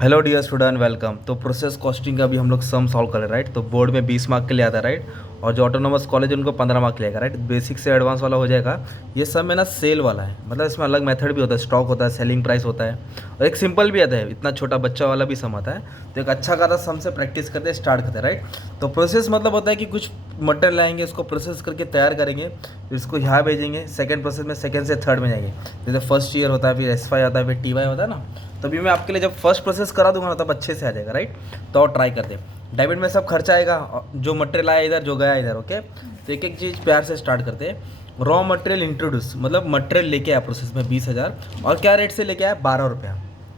Hello dear student, welcome. तो process costing का भी हम लोग सम सॉल्व कर रहे हैं, राइट। तो बोर्ड में 20 मार्क के लिए आता है, राइट। और जो ऑटोनोमस कॉलेज उनको 15 मार्क लेगा, राइट। बेसिक से एडवांस वाला हो जाएगा। ये सब में ना सेल वाला है, मतलब इसमें अलग मेथड भी होता है, स्टॉक होता है, सेलिंग प्राइस होता है, और एक सिंपल भी आता है, इतना छोटा बच्चा वाला भी सम आता है। तो एक अच्छा खासा सम से प्रैक्टिस करते स्टार्ट करते हैं, राइट। तो प्रोसेस मतलब होता है कि कुछ मटेरियल लाएंगे, इसको प्रोसेस करके तैयार करेंगे, फिर इसको यहाँ भेजेंगे। सेकंड प्रोसेस में सेकंड से थर्ड में जाएंगे। जैसे फर्स्ट ईयर होता है, फिर एस5 आता है, फिर टी होता है ना। तभी मैं आपके लिए जब फर्स्ट प्रोसेस करा दूंगा ना, तब अच्छे से आ जाएगा, राइट। तो और ट्राई करते हैं। डेबिट में सब खर्चा आएगा, जो मटेरियल आया इधर, जो गया इधर, ओके। तो एक एक चीज़ प्यार से स्टार्ट करते हैं। रॉ मटेरियल इंट्रोड्यूस, मतलब मटेरियल लेके आया प्रोसेस में 20,000, और क्या रेट से लेके आया, 12 रुपया,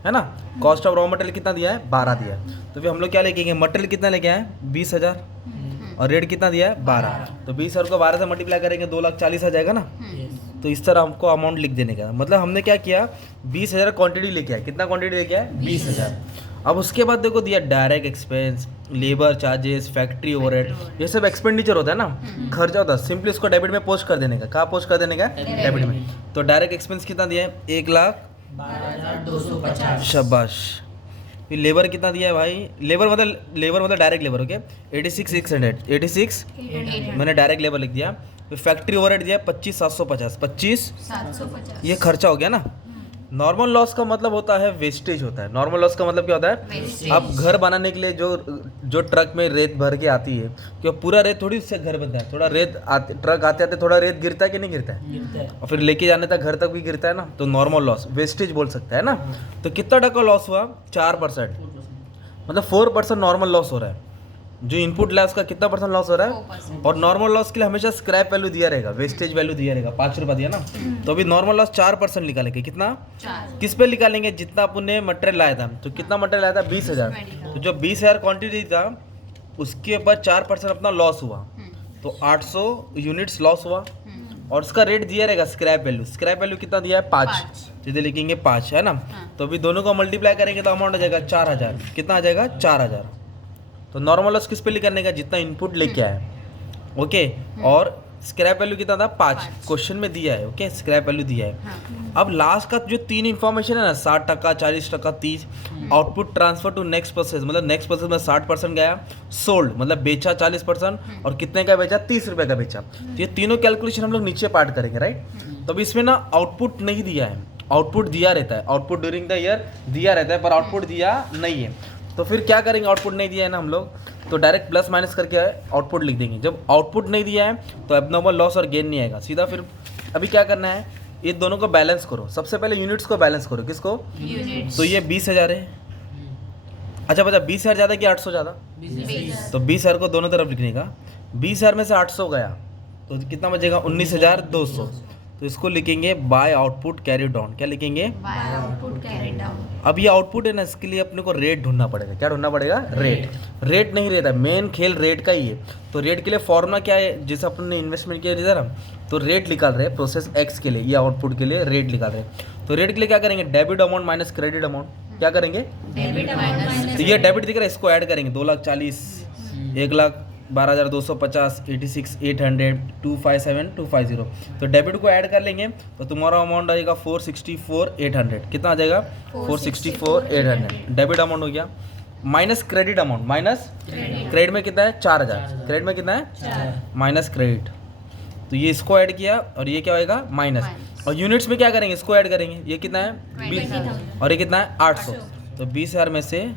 है ना। कॉस्ट ऑफ रॉ मटेरियल कितना दिया है, 12 दिया है। तो फिर हम लोग क्या लेके आएंगे, मटेरियल कितना लेके आए, 20,000, और रेट कितना दिया है, 12। तो 20,000 को 12 से मल्टीप्लाई करेंगे, 2,40,000 आ जाएगा ना। तो इस तरह हमको अमाउंट लिख देने का, मतलब हमने क्या किया, 20,000 क्वांटिटी लेके आया। कितना क्वांटिटी लेके आया, 20,000। अब उसके बाद देखो दिया direct expense, labour charges, factory overhead, ये सब एक्सपेंडिचर होता है ना, खर्चा होता है। सिंपली उसको डेबिट में पोस्ट कर देने का। कहाँ पोस्ट कर देने का, डेबिट में। तो डायरेक्ट एक्सपेंस कितना दिया है, 1,12,250। शाबाश। फिर लेबर कितना दिया है भाई, लेबर मतलब डायरेक्ट लेबर, ओके, 86,600, मैंने डायरेक्ट लेबर लिख दिया। फिर फैक्ट्री ओवरहेड दिया 25,750, 25,750, ये खर्चा हो गया ना। नॉर्मल लॉस का मतलब होता है वेस्टेज होता है। नॉर्मल लॉस का मतलब क्या होता है, अब घर बनाने के लिए जो ट्रक में रेत भर के आती है, क्यों पूरा रेत थोड़ी उससे घर बनता है, थोड़ा रेत आते, ट्रक आते आते थोड़ा रेत गिरता है कि नहीं गिरता है, और फिर लेके जाने तक घर तक भी गिरता है ना। तो नॉर्मल लॉस वेस्टेज बोल सकता है ना। तो कितना टका लॉस हुआ, 4%, मतलब 4% नॉर्मल लॉस हो रहा है। जो इनपुट लाया उसका कितना परसेंट लॉस हो रहा है। और नॉर्मल लॉस के लिए हमेशा स्क्रैप वैल्यू दिया रहेगा, वेस्टेज वैल्यू दिया रहेगा, 5 रुपया दिया ना। तो अभी नॉर्मल लॉस 4% निकालेंगे। कितना, किस पे निकालेंगे, जितना अपन ने मटेरियल लाया था। तो कितना मटेरियल लाया था, 20,000। तो जो 20,000 क्वान्टिटी था उसके ऊपर 4% अपना लॉस हुआ, तो 800 यूनिट्स लॉस हुआ। और उसका रेट दिया रहेगा स्क्रैप वैल्यू। स्क्रैप वैल्यू कितना दिया है, 5, सीधे लिखेंगे 5, है ना। तो अभी दोनों को मल्टीप्लाई करेंगे तो अमाउंट आ जाएगा 4,000। कितना आ जाएगा, 4,000। तो नॉर्मल लॉस किस पे करने का, जितना इनपुट लेके आया, ओके। और स्क्रैप वैल्यू कितना था, 5, क्वेश्चन में दिया है, ओके, स्क्रैप वैल्यू दिया है। अब लास्ट का जो 3 इन्फॉर्मेशन है ना, 60%, 40%, 30, output transfer to next process, मतलब नेक्स्ट प्रोसेस में 60% गया, सोल्ड मतलब बेचा 40%, और कितने का बेचा, 30 रुपये का बेचा। तो ये तीनों कैलकुलेशन हम लोग नीचे पार्ट करेंगे, राइट। तो अभी इसमें ना आउटपुट नहीं दिया है, आउटपुट दिया रहता है, आउटपुट ड्यूरिंग द ईयर दिया रहता है, पर आउटपुट दिया नहीं है। तो फिर क्या करेंगे, आउटपुट नहीं दिया है ना हम लोग, तो डायरेक्ट प्लस माइनस करके आउटपुट लिख देंगे। जब आउटपुट नहीं दिया है तो एबनॉर्मल लॉस और गेन नहीं आएगा सीधा। फिर अभी क्या करना है, ये दोनों को बैलेंस करो। सबसे पहले यूनिट्स को बैलेंस करो। किसको, तो ये 20,000 है। अच्छा बता, 20,000 ज़्यादा कि 800 ज़्यादा, तो 20,000 को दोनों तरफ लिखने का। 20,000 में से 800 गया तो कितना बचेगा, 19,200। तो इसको लिखेंगे बाय आउटपुट कैरी डाउन। क्या लिखेंगे, बाय आउटपुट कैरी डाउन। अब ये आउटपुट है ना, इसके लिए अपने को रेट ढूंढना पड़ेगा। क्या ढूंढना पड़ेगा, रेट। रेट नहीं रहता, मेन खेल रेट का ही है। तो रेट के लिए फॉर्मूला क्या है, जैसे अपन ने इन्वेस्टमेंट किया इधर हम, तो रेट निकाल रहे हैं प्रोसेस एक्स के लिए, ये आउटपुट के लिए रेट निकाल रहे हैं। तो रेट के लिए क्या करेंगे, debit amount minus credit amount. क्या करेंगे, डेबिट माइनस, तो ये डेबिट दिख रहा है, इसको ऐड करेंगे, 2,40,000, 1,12,250, 86,800, 257,250। तो डेबिट को ऐड कर लेंगे तो तुम्हारा अमाउंट आ जाएगा 464,800। कितना आ जाएगा, 464,800 डेबिट अमाउंट हो गया। Minus credit amount, minus credit में कितना है, 4,000। क्रेडिट में कितना है, माइनस क्रेडिट। तो ये इसको ऐड किया और ये क्या होएगा, माइनस। और यूनिट्स में क्या करेंगे, इसको ऐड करेंगे। ये कितना है, 20, और ये कितना है, 800। तो 20,000 में से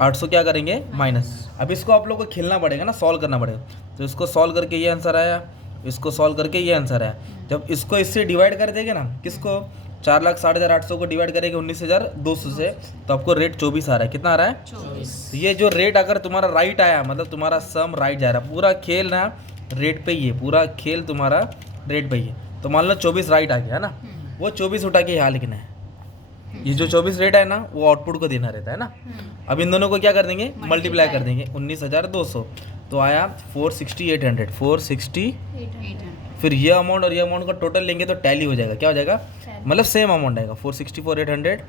800 क्या करेंगे, माइनस। अब इसको आप लोग को खेलना पड़ेगा ना, सॉल्व करना पड़ेगा। तो इसको सॉल्व करके ये आंसर आया, इसको सॉल्व करके ये आंसर आया। जब इसको इससे डिवाइड कर देंगे ना, किसको, 4,60,800 को डिवाइड करेंगे 19,200 से, तो आपको रेट 24 आ रहा है। कितना आ रहा है, 24। तो ये जो रेट अगर तुम्हारा राइट आया, मतलब तुम्हारा सम राइट जा रहा है। पूरा खेल ना रेट पे ही है, पूरा खेल तुम्हारा रेट पे ही है। तो मान लो 24 राइट आ गया ना, वो 24 उठा के यहाँ लिखना है। ये जो 24 रेट है ना, वो आउटपुट को देना रहता है ना। अब इन दोनों को क्या कर देंगे, मल्टीप्लाई कर देंगे, 19,200 तो आया 460,800, 460। फिर ये अमाउंट और ये अमाउंट का टोटल लेंगे तो टैली हो जाएगा। क्या हो जाएगा, मतलब सेम अमाउंट आएगा, 464,800,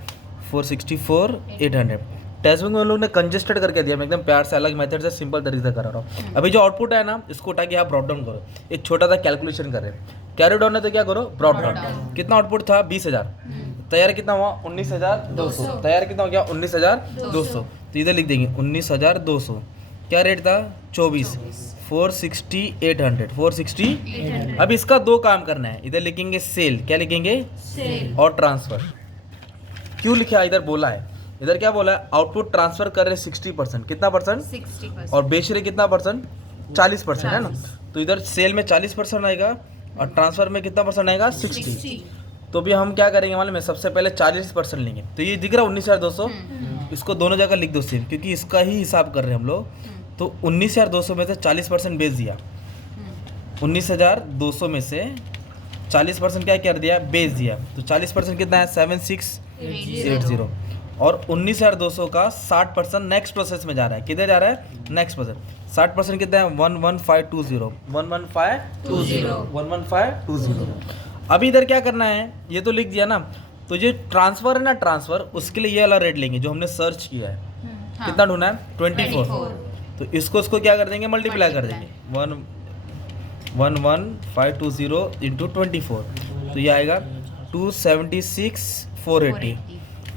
464,800। टेस्ट बुक में उन लोगों ने कंजेस्टेड करके दिया, मैं एकदम प्यार से अलग मेथड से सिंपल तरीके से करा रहा हूँ। अभी जो आउटपुट है ना, इसको उठा के आप ब्रॉट डाउन करो। एक छोटा सा कैलकुलेशन कर रहे हैं, कैरी डाउन है तो क्या करो, ब्रॉट डाउन। कितना आउटपुट था, 20,000। तैयार कितना हुआ 19,200, तैयार कितना हो गया 19,200। तो इधर लिख देंगे 19,200। क्या रेट था 24, 460,800, 460। अब इसका दो काम करना है, इधर लिखेंगे सेल, क्या लिखेंगे सेल और ट्रांसफर। क्यों लिखा है इधर बोला है, इधर क्या बोला है आउटपुट ट्रांसफर कर रहे 60%, कितना परसेंट 60% और बेच रहे कितना परसेंट 40% है ना। तो इधर सेल में 40% आएगा और ट्रांसफर में कितना परसेंट आएगा 60। तो भी हम क्या करेंगे मालूम है, सबसे पहले 40% लेंगे। तो ये दिख रहा है 19,200, इसको दोनों जगह लिख दो सेम, क्योंकि इसका ही हिसाब कर रहे हैं हम लोग। तो 19,200 में से 40% बेच दिया, 19,200 में से 40% क्या कर दिया बेच दिया। तो 40% कितना है 7680 और 19,200 का 60% नेक्स्ट प्रोसेस में जा रहा है। किधर जा रहा है नेक्स्ट प्रोसेस। 60% कितना है 11520, 11520। अभी इधर क्या करना है, ये तो लिख दिया ना। तो ये ट्रांसफर है ना, ट्रांसफर उसके लिए ये वाला रेट लेंगे जो हमने सर्च किया है। कितना ढूंढना है 24। तो इसको क्या कर देंगे मल्टीप्लाई कर देंगे 11520 इंटू 24। तो ये आएगा 276,480।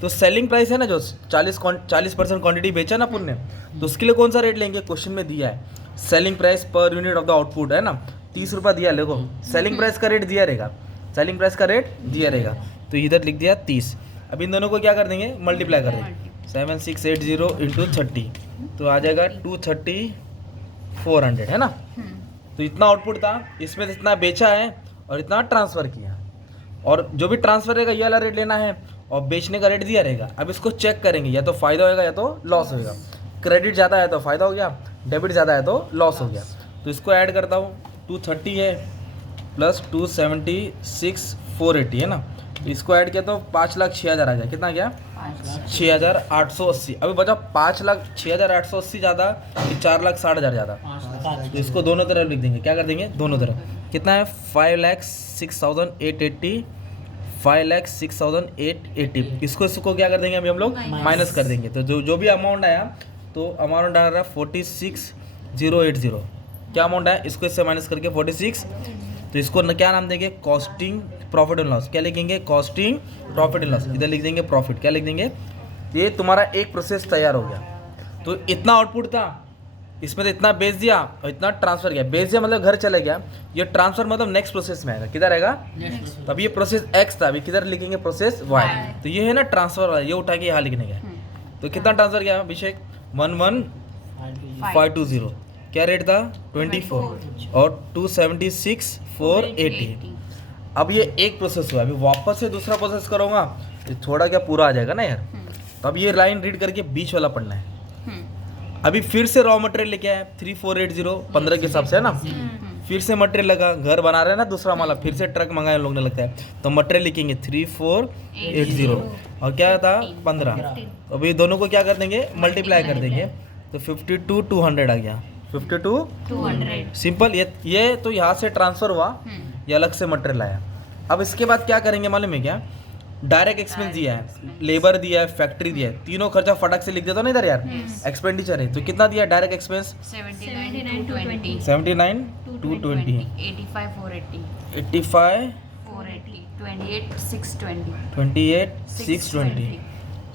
तो सेलिंग प्राइस है ना जो 40% क्वांटिटी बेचा ना पुण्य, तो उसके लिए कौन सा रेट लेंगे, क्वेश्चन में दिया है selling price per unit of the output है ना 30 रुपये दिया। देखो सेलिंग प्राइस का रेट दिया रहेगा, सेलिंग प्राइस का रेट दिया रहेगा। तो इधर लिख दिया 30। अब इन दोनों को क्या कर देंगे मल्टीप्लाई कर देंगे 7680 इंटू 30। तो आ जाएगा 23400 है ना। तो इतना आउटपुट था, इसमें से इतना बेचा है और इतना ट्रांसफ़र किया। और जो भी ट्रांसफ़र रहेगा ये वाला रेट लेना है और बेचने का रेट दिया रहेगा। अब इसको चेक करेंगे, या तो फ़ायदा होएगा या तो लॉस होएगा। क्रेडिट ज़्यादा है तो फ़ायदा हो गया, डेबिट ज़्यादा है तो लॉस हो गया। तो इसको ऐड करता हूँ 230 है प्लस 276,480 है ना। इसको ऐड किया तो 5,06,000 आ गया। कितना गया 6,880। अभी बचा 5,06,880 ज़्यादा, 4,60,000 ज़्यादा। तो इसको दोनों तरफ लिख देंगे, क्या कर देंगे दोनों तरफ। कितना है 5,06,880, 5,06,880। इसको क्या कर देंगे अभी हम लोग माइनस कर देंगे। तो जो भी अमाउंट आया तो अमाउंट आ रहा है 46,080। क्या अमाउंट है इसको इससे माइनस करके 46। तो इसको क्या नाम देंगे कॉस्टिंग प्रॉफिट एंड लॉस। क्या लिखेंगे कॉस्टिंग प्रॉफिट एंड लॉस। इधर लिख देंगे प्रॉफिट। क्या लिख देंगे, ये तुम्हारा एक प्रोसेस तैयार हो गया। तो इतना आउटपुट था, इसमें तो इतना बेच दिया और इतना ट्रांसफर किया। बेच दिया मतलब घर चले गया, ये ट्रांसफर मतलब नेक्स्ट प्रोसेस में आएगा। किधर आएगा तो अब ये प्रोसेस एक्स था, अभी किधर लिखेंगे प्रोसेस वाई। तो ये है ना ट्रांसफर वाला, ये उठा के यहाँ लिखने गया। तो कितना ट्रांसफर किया अभिषेक 11520। क्या रेट था 24 और 276,480। अब ये एक प्रोसेस हुआ, अभी वापस से दूसरा प्रोसेस करूँगा तो थोड़ा क्या पूरा आ जाएगा ना यार। तो अब ये लाइन रीड करके बीच वाला पढ़ना है। अभी फिर से रॉ मटेरियल लेके आए 3480 15 के हिसाब से है ना। फिर से मटेरियल लगा, घर बना रहे हैं ना दूसरा माला, फिर से ट्रक मंगाए लोग ने लगता है। तो मटेरियल लिखेंगे 3480 और क्या था 15। अभी दोनों को क्या कर देंगे मल्टीप्लाई कर देंगे। तो 52,200 आ गया 52,200 सिंपल। ये तो यहाँ से ट्रांसफ़र हुआ, ये अलग से मटेरियल आया। अब इसके बाद क्या करेंगे मालूम है क्या, डायरेक्ट एक्सपेंस दिया है, लेबर दिया है, फैक्ट्री दिया है, तीनों खर्चा फटाक से लिख देता ना इधर यार। एक्सपेंडिचर है तो कितना दिया डायरेक्ट एक्सपेंस 79,220, 79,220, 85,480, 85,480, 28,620।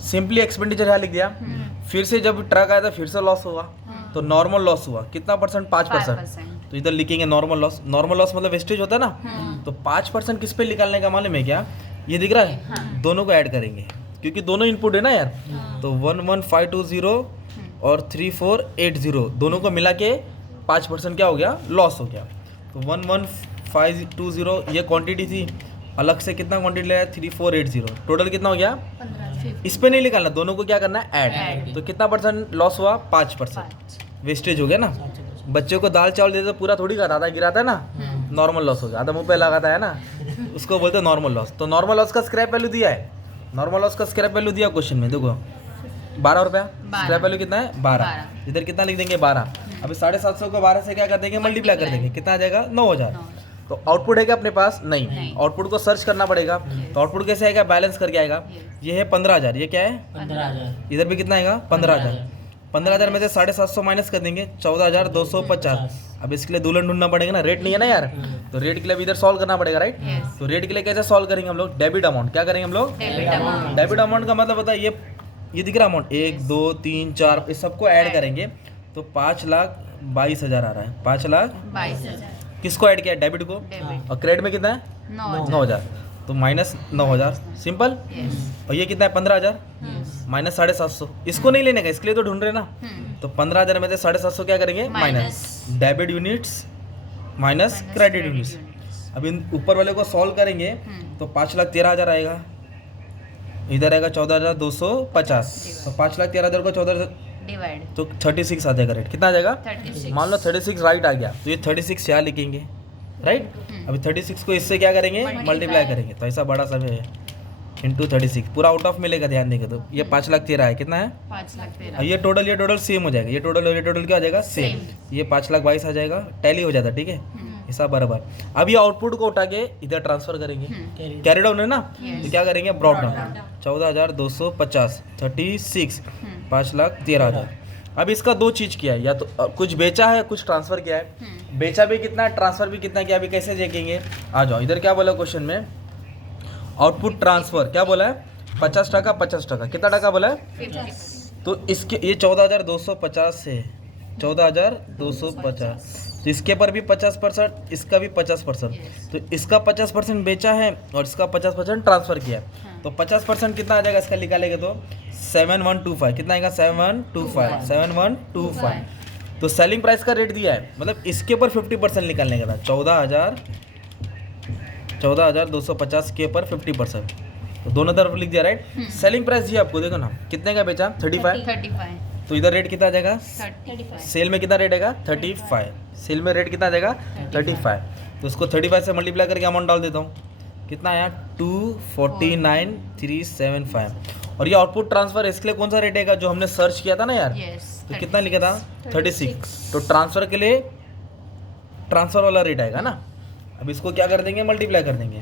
सिंपली एक्सपेंडिचर यहाँ लिख दिया। फिर से जब ट्रक आया था फिर से लॉस हुआ, तो नॉर्मल लॉस हुआ कितना परसेंट 5%। तो इधर लिखेंगे नॉर्मल लॉस। नॉर्मल लॉस मतलब वेस्टेज होता है ना। तो 5% किस पे निकालने का मालूम है क्या, ये दिख रहा है दोनों को ऐड करेंगे क्योंकि दोनों इनपुट है ना यार। तो 11520 और 3480 दोनों को मिला के 5% क्या हो गया लॉस हो गया। तो 11520 ये क्वांटिटी थी, अलग से कितना क्वांटिटी लिया 3480, टोटल कितना हो गया। इस पे नहीं निकालना, दोनों को क्या करना है ऐड। तो कितना परसेंट लॉस हुआ 5%, वेस्टेज हो गया ना। बच्चों को दाल चावल देते पूरा थोड़ी खाता, आधा गिराता है ना, नॉर्मल लॉस हो गया। आधा मुंह पे लगाता है ना, उसको बोलते हैं नॉर्मल लॉस। तो नॉर्मल लॉस का स्क्रैप वैल्यू दिया है, नॉर्मल लॉस का स्क्रैप वैल्यू दिया क्वेश्चन में, देखो 12 रुपया। स्क्रैप वैल्यू कितना है 12। इधर कितना लिख देंगे 12। अभी 750 को 12 से क्या कर देंगे मल्टीप्लाई कर देंगे, कितना आ जाएगा 9000। तो आउटपुट है क्या अपने पास नहीं, आउटपुट को सर्च करना पड़ेगा। तो आउटपुट कैसे आएगा बैलेंस करके आएगा। ये है 15,000, ये क्या है 15,000। इधर भी कितना आएगा 15,000। 15,000 में से 750 माइनस कर देंगे 14,250। अब इसके लिए दुल्हन ढूंढना पड़ेगा ना, रेट नहीं है ना यार, तो रेट के लिए भी इधर सॉल्व करना पड़ेगा राइट। Yes. तो रेट के लिए कैसे सॉल्व करेंगे हम लोग, डेबिट अमाउंट। क्या करेंगे हम लोग, डेबिट अमाउंट। डेबिट अमाउंट का मतलब होता है ये दिख रहा अमाउंट 1 2 3 4 इस सबको ऐड करेंगे तो 5,22,000 आ रहा है। 5,22,000 किसको ऐड किया है, डेबिट को, डेबिट और क्रेडिट में कितना है 9,000, तो माइनस 9,000 सिंपल। यस और ये कितना है 15,000 माइनस 750, इसको नहीं लेने का, इसके लिए तो ढूंढ रहे हैं ना। तो 15,000 में से 750 क्या करेंगे, minus debit units minus credit units. अब इन ऊपर वाले को सॉल्व करेंगे तो 5,13,000 आएगा, इधर आएगा 14,250, तो 5,13,000 को 14 डिवाइड तो 36 आ जाएगा रेट। कितना आ जाएगा, 36 मान लो 36 राइट आ गया तो ये 36 यहाँ लिखेंगे राइट। अभी 36 को इससे क्या करेंगे, मल्टीप्लाई करेंगे, तो ऐसा बड़ा समय है इंटू 36 पूरा आउट ऑफ मिलेगा, ध्यान देंगे तो ये 5,13,000 है, कितना है 5,13,000 अब ये टोटल सेम हो जाएगा, ये टोटल क्या आ जाएगा सेम, ये 5,22,000 आ जाएगा, टैली हो जाता ठीक है हिसाब बराबर। अब ये आउटपुट को उठा के इधर ट्रांसफर करेंगे, कैरी डाउन है ना, तो क्या करेंगे ब्रॉड डाउन 14,250 36 5,13,000। अब इसका दो चीज़ किया है, या तो कुछ बेचा है कुछ ट्रांसफर किया है, बेचा भी कितना है ट्रांसफर भी कितना किया, अभी कैसे देखेंगे, आ जाओ इधर। क्या बोला क्वेश्चन में, आउटपुट ट्रांसफर क्या बोला है 50 टका 50 टका, कितना टका बोला है, तो इसके ये 14,250 से 14,250, तो इसके पर भी 50%, इसका भी 50%, तो इसका 50% बेचा है और इसका 50% ट्रांसफर किया है, तो 50% कितना आ जाएगा इसका निकालेंगे तो 7,125, कितना आएगा 7,125। तो सेलिंग प्राइस का रेट दिया है, मतलब इसके ऊपर 50% निकालने का था, 14,250 के ऊपर 50%, तो दोनों तरफ लिख दिया राइट। सेलिंग प्राइस दिया आपको, देखो ना कितने का बेचा 35, 35 तो इधर रेट कितना आ जाएगा, 35 सेल में कितना रेट आएगा 35, सेल में रेट कितना आ जाएगा 35, तो उसको 35 से मल्टीप्लाई करके अमाउंट डाल देता हूँ, कितना आया 249,375। और ये आउटपुट ट्रांसफर इसके लिए कौन सा रेट है जो हमने सर्च किया था ना यार, यस तो कितना लिखा था 36, तो ट्रांसफर के लिए ट्रांसफर वाला रेट आएगा ना। अब इसको क्या कर देंगे, मल्टीप्लाई कर देंगे,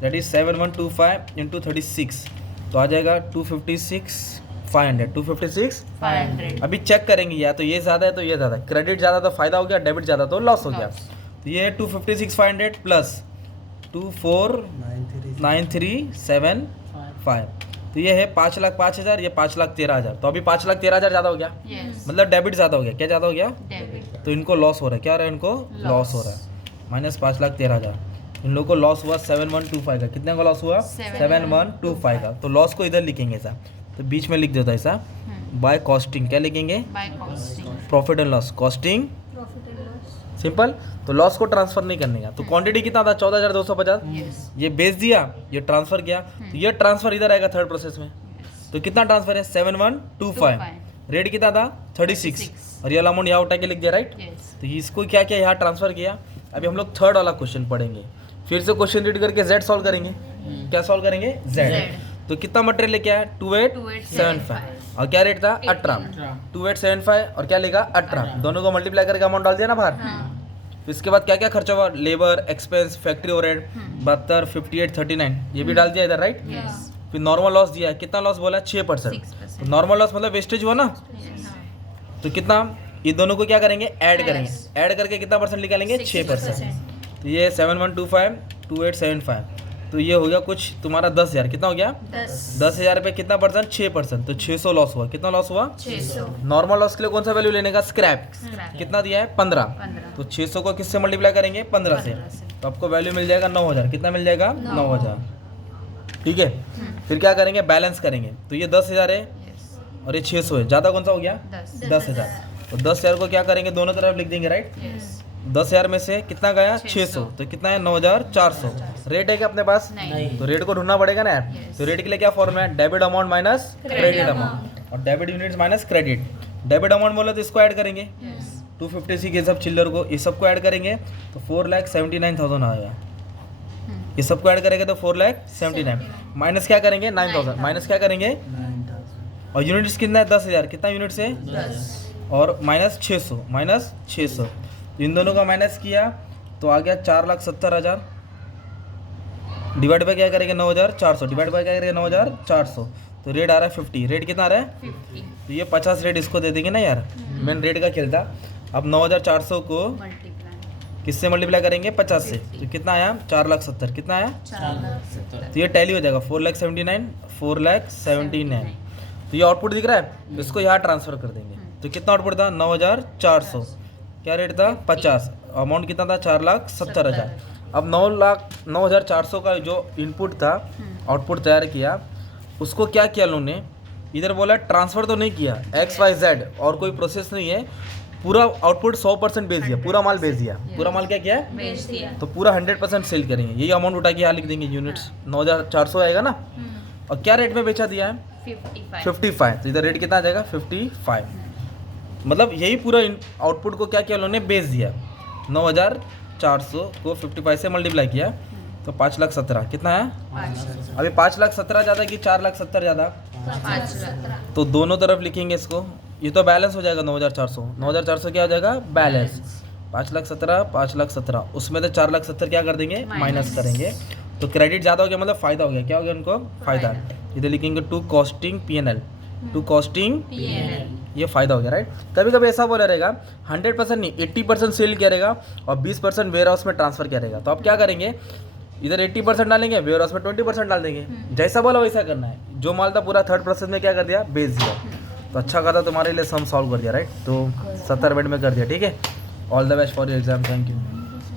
दैट इज 7,125 इंटू 36, तो आ जाएगा 256,500। अभी चेक करेंगे या तो ये ज़्यादा है तो ये ज़्यादा, क्रेडिट ज़्यादा तो फायदा हो गया, डेबिट ज़्यादा तो लॉस हो गया। तो ये 256,500 प्लस 24,93,75, तो ये है 5,05,000, ये 5,13,000, तो अभी 5,13,000 ज़्यादा हो गया, यस मतलब डेबिट ज़्यादा हो गया, क्या ज़्यादा हो गया, डेबिट तो इनको लॉस हो रहा है, क्या हो रहा है इनको लॉस हो रहा है, माइनस 5,13,000, इन लोगों को लॉस हुआ 7,125 का, कितने का लॉस हुआ 7,125 का, तो लॉस को इधर लिखेंगे ऐसा, तो बीच में लिख देता ऐसा बाय कॉस्टिंग, क्या लिखेंगे by costing profit and loss, costing simple. तो लॉस को ट्रांसफर नहीं करने का, तो क्वांटिटी कितना था 14,250, यस ये बेच दिया ये ट्रांसफर किया, तो ये ट्रांसफर इधर आएगा थर्ड प्रोसेस में, तो कितना ट्रांसफर है 7,125, रेट कितना था 36, और ये अमाउंट यहाँ उठा के लिख दिया राइट। यस तो इसको क्या किया यहाँ ट्रांसफर किया। अभी हम लोग थर्ड वाला क्वेश्चन पढ़ेंगे, फिर से क्वेश्चन रीड करके जेड सॉल्व करेंगे, क्या सॉल्व करेंगे जेड। तो कितना मटेरियल लेके आया 2875, और क्या रेट था 18, 2875 और क्या लेगा 18, दोनों को मल्टीप्लाई करके अमाउंट डाल दिया ना बाहर। तो इसके बाद क्या क्या खर्चा हुआ, लेबर एक्सपेंस फैक्ट्री ओवरहेड 72 58 39 ये भी डाल दिया इधर राइट। यस फिर नॉर्मल लॉस दिया है, कितना लॉस बोला 6%, तो नॉर्मल लॉस मतलब वेस्टेज हुआ ना, तो कितना ये दोनों को क्या करेंगे ऐड करेंगे, ऐड करके कितना परसेंट निकालेंगे 6%, तो ये 7,125 2875, तो ये हो गया कुछ तुम्हारा 10,000, कितना हो गया 10,000 पे कितना परसेंट 6%, तो 600 लॉस हुआ, कितना लॉस हुआ 600 नॉर्मल लॉस के लिए कौन सा वैल्यू लेने का स्क्रैप, कितना दिया है 15, 15 तो 600 को किससे मल्टीप्लाई करेंगे 15 से, तो आपको वैल्यू मिल जाएगा 9,000, कितना मिल जाएगा 9,000, ठीक है। फिर क्या करेंगे बैलेंस करेंगे, तो ये 10,000 है यस और ये 600 है, ज़्यादा कौन सा हो गया 10 10,000, तो 10,000 को क्या करेंगे दोनों तरफ लिख देंगे राइट। यस 10,000 में से कितना गया 600, तो कितना है 9,400, रेट है क्या अपने पास, नहीं तो रेट को ढूंढना पड़ेगा ना यार। Yes. तो रेट के लिए क्या फॉर्मूला है, debit amount minus credit amount, और debit units minus credit. Debit amount बोले तो इसको ऐड करेंगे यस 256 के सब चिल्लर को, ये सबको ऐड करेंगे तो 4,79,000 आएगा, ये सबको ऐड करेंगे तो 4,79,000 माइनस क्या करेंगे 9,000, माइनस क्या करेंगे और यूनिट्स कितना है 10,000, कितना यूनिट्स है 10 और माइनस 600, तो इन दोनों का माइनस किया तो आ गया 4,70,000, डिवाइड बाय क्या करेंगे 9,400, डिवाइड बाय क्या करेंगे 9,400, तो रेट आ रहा है 50, रेट कितना आ रहा है 50 तो ये 50 रेट इसको दे देंगे ना यार, मेन रेट का खेल था। अब 9400 को मल्टीप्लाई किससे मल्टीप्लाई करेंगे 50 से, तो कितना आया 4,70,000, कितना आया 4,70,000 तो ये टैली हो जाएगा 4,79,000 तो ये आउटपुट दिख रहा है, इसको यहाँ ट्रांसफर कर देंगे। तो कितना आउटपुट था 9,400, क्या रेट था 50, अमाउंट कितना था 4,70,000। अब 9,0400 का जो इनपुट था आउटपुट तैयार किया, उसको क्या किया उन्होंने, इधर बोला ट्रांसफ़र तो नहीं किया XYZ और कोई प्रोसेस नहीं है, पूरा आउटपुट 100% भेज दिया, पूरा माल भेज दिया। पूरा माल क्या किया है, बेच दिया। तो पूरा 100% सेल करेंगे। यही अमाउंट उठा के यहाँ लिख देंगे, यूनिट्स 9,400 आएगा ना। और क्या रेट में बेचा दिया है 55, तो इधर रेट कितना आ जाएगा 55। मतलब यही पूरा आउटपुट को क्या किया उन्होंने, बेच दिया। 9,400 को 55 से मल्टीप्लाई किया तो 5,17,000 कितना है। 5 अभी 5,17,000 ज़्यादा कि 4,70,000 ज़्यादा, 5 तो दोनों तरफ लिखेंगे इसको। ये तो बैलेंस हो जाएगा 9,400 क्या हो जाएगा बैलेंस, 5,17,000 5,17,000, उसमें से 4,70,000 क्या कर देंगे माइनस करेंगे। तो क्रेडिट ज़्यादा हो गया, मतलब फ़ायदा हो गया। क्या हो गया उनको फ़ायदा। इधर लिखेंगे to costing PNL, to costing ये फ़ायदा हो गया राइट। कभी कभी ऐसा बोला रहेगा 100% नहीं 80% सेल किया रहेगा और 20% वेयर हाउस में ट्रांसफ़र किया रहेगा। तो आप क्या करेंगे, इधर 80% डालेंगे, वेयर हाउस में 20% डाल देंगे। जैसा बोला वैसा करना है। जो माल था पूरा थर्ड प्रोसेस में क्या कर दिया, बेच दिया। तो अच्छा खासा तुम्हारे लिए सम सॉल्व कर दिया राइट। तो 70 मिनट में कर दिया, ठीक है। All the best for your exam, thank you.